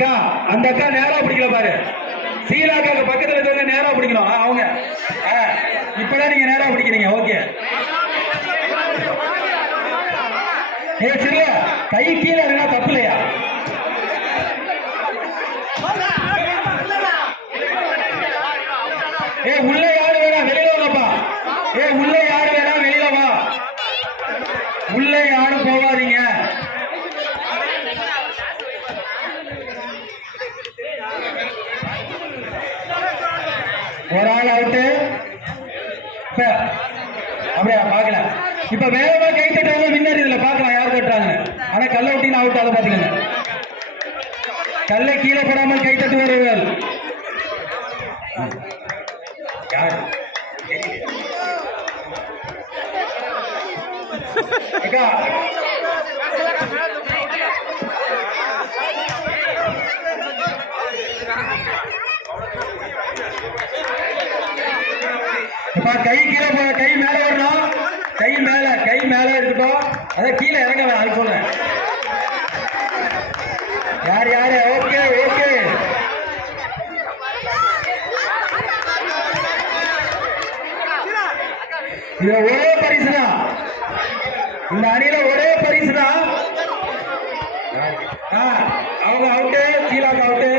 அக்கா அந்த அக்கா நேரா பிடிக்கல பாரு. சீலாக்காக்கு பக்கத்துல இருக்கவங்க நேரா பிடிக்கணும். அவங்க இப்பதான் நீங்க நேரா பிடிக்கிறீங்க. ஓகே. ஏ சரியா கை கீழே இருந்தா தப்பு இல்லையா? ஏ உள்ள யாரு வேணா வெளியில வாப்பா. ஏ உள்ள யாரு வேணா வெளியில வா. உள்ள யாரும் போகாதீங்க. ஒரு ஆள் அவுட்டு. அப்படியா பாக்கல. இப்ப வேகமா கை தட்டாங்க முன்னாடி இதுல பாக்கலாம் யார் தட்டாங்க. ஆனா கல்ல விட்டீங்கன்னா அவுட். அதை பாத்துக்கங்க. கல்லை கீழே படாமல் கை தட்டுவார்கள். அக்கா இப்ப கை கீழே கை மேல வரணும். கை மேல இருக்கட்டும். அதான் கீழே இறங்க வேணாம். அது சொல்றேன். யாரு ஓகே ஓகே. இதுல ஒரே பரிசு தான். இந்த அணியில ஒரே பரிசு தான். அவங்க அவுட்டு. சீலாக்கு அவுட்டு.